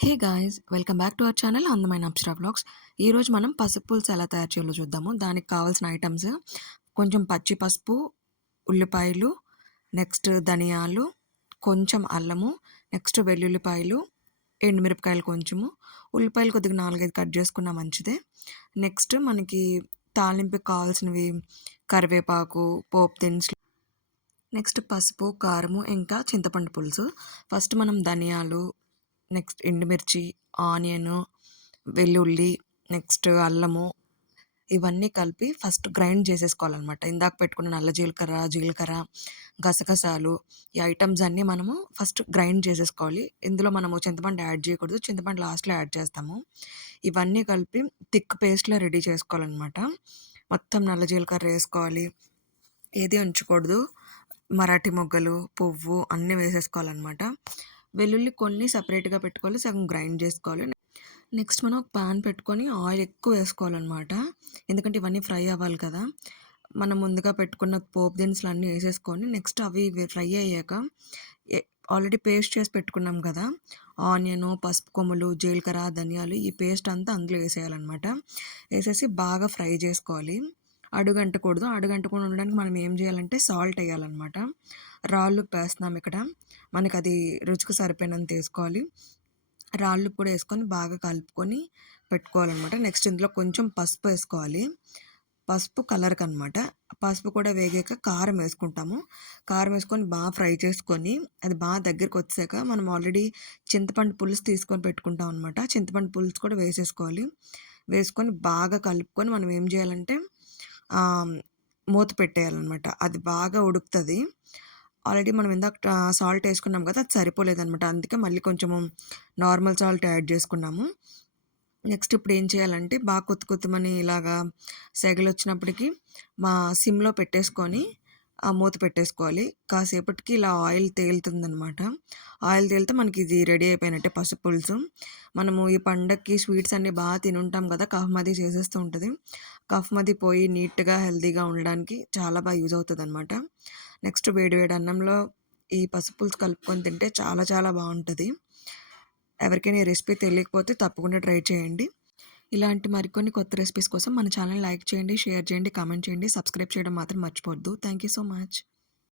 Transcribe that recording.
Hey guys! Welcome back to our channel అందమైన Apsara vlogs. ఈరోజు మనం పసుపు పులుసు ఎలా తయారు చేయాలో చూద్దాము. దానికి కావాల్సిన ఐటెమ్స్ కొంచెం పచ్చి పసుపు, ఉల్లిపాయలు, నెక్స్ట్ ధనియాలు, కొంచెం అల్లము, నెక్స్ట్ వెల్లుల్లిపాయలు, ఎండుమిరపకాయలు కొంచెము, ఉల్లిపాయలు కొద్దిగా 4, 5 కట్ చేసుకున్నా మంచిదే. నెక్స్ట్ మనకి తాలింపుకి కావాల్సినవి కరివేపాకు, పోపు దినుసులు, నెక్స్ట్ పసుపు, కారము, ఇంకా చింతపండు పులుసు. ఫస్ట్ మనం ధనియాలు, నెక్స్ట్ ఎండుమిర్చి, ఆనియను, వెల్లుల్లి, నెక్స్ట్ అల్లము ఇవన్నీ కలిపి ఫస్ట్ గ్రైండ్ చేసేసుకోవాలనమాట. ఇందాక పెట్టుకున్న నల్ల జీలకర్ర, జీలకర్ర, గసగసాలు ఈ ఐటెమ్స్ అన్నీ మనము ఫస్ట్ గ్రైండ్ చేసేసుకోవాలి. ఇందులో మనము చింతపండు యాడ్ చేయకూడదు. చింతపండు లాస్ట్‌లో యాడ్ చేస్తాము. ఇవన్నీ కలిపి థిక్ పేస్ట్‌లా రెడీ చేసుకోవాలనమాట. మొత్తం నల్ల జీలకర్ర ఏసుకోవాలి. ఏది ఉంచకూడదు. మరాఠీ మొగ్గలు, పువ్వు అన్నీ వేసేసుకోవాలనమాట. వెల్లుల్లి కొన్ని సెపరేట్‌గా పెట్టుకోవాలి. సగం గ్రైండ్ చేసుకోవాలి. నెక్స్ట్ మనం ఒక పాన్ పెట్టుకొని ఆయిల్ ఎక్కువ వేసుకోవాలనమాట. ఎందుకంటే ఇవన్నీ ఫ్రై అవ్వాలి కదా! మనం ముందుగా పెట్టుకున్న పోపు దినుసులు అన్నీ వేసేసుకొని నెక్స్ట్ అవి ఫ్రై అయ్యాక ఎ ఆల్రెడీ పేస్ట్ చేసి పెట్టుకున్నాం కదా! ఆనియను, పసుపు కొమ్ములు, జీలకర్ర, ధనియాలు ఈ పేస్ట్ అంతా అందులో వేసేయాలనమాట. వేసేసి బాగా ఫ్రై చేసుకోవాలి. అడుగంటకూడదు. అడుగంటకుండా ఉండడానికి మనం ఏం చేయాలంటే సాల్ట్ వేయాలనమాట. రాళ్ళుప్పు వేస్తున్నాం ఇక్కడ. మనకది రుచికి సరిపోయినంత వేసుకోవాలి. రాళ్ళుప్పు కూడా వేసుకొని బాగా కలుపుకొని పెట్టుకోవాలనమాట. నెక్స్ట్ ఇందులో కొంచెం పసుపు వేసుకోవాలి. పసుపు కలర్‌కనమాట. పసుపు కూడా వేగాక కారం వేసుకుంటాము. కారం వేసుకొని బాగా ఫ్రై చేసుకొని అది బాగా దగ్గరకొచ్చాక మనం ఆల్రెడీ చింతపండు పులుసు తీసుకొని పెట్టుకుంటాం అనమాట. చింతపండు పులుసు కూడా వేసేసుకోవాలి. వేసుకొని బాగా కలుపుకొని మనం ఏం చేయాలంటే మూత పెట్టేయాలనమాట. అది బాగా ఉడుకుతది. ఆల్రెడీ మనం ఇందాక సాల్ట్ వేసుకున్నాం కదా! అది సరిపోలేదనమాట. అందుకే మళ్ళీ కొంచెము నార్మల్ సాల్ట్ యాడ్ చేసుకున్నాము. నెక్స్ట్ ఇప్పుడు ఏం చేయాలంటే బాగా కొత్తుమని ఇలాగా సెగలొచ్చినప్పటికి సిమ్‌లో పెట్టేసుకొని మూత పెట్టేసుకోవాలి. కాసేపటికి ఇలా ఆయిల్ తేలుతుందనమాట. ఆయిల్ తేలితే మనకి ఇది రెడీ అయిపోయినట్టే పసుపు పులుసు. మనము ఈ పండగకి స్వీట్స్ అన్నీ బాగా తినుంటాం కదా! కఫ్‌మది చేసేస్తూ ఉంటది. కఫ్‌మది పోయి నీట్‌గా, హెల్తీగా ఉండడానికి చాలా బాగా యూజ్ అవుతదనమాట. నెక్స్ట్ వేడి వేడి అన్నంలో ఈ పసుపు పులుసు కలుపుకొని తింటే చాలా చాలా బావుంటది. ఎవరికైనా ఈ రెసిపీ తెలియకపోతే తప్పకుండా ట్రై చేయండి. ఇలాంటి మరికొన్ని కొత్త రెసిపీస్ కోసం మన ఛానల్ లైక్ చేయండి, షేర్ చేయండి, కామెంట్ చేయండి, సబ్స్క్రైబ్ చేయడం మాత్రం మర్చిపోవద్దు. Thank you so much.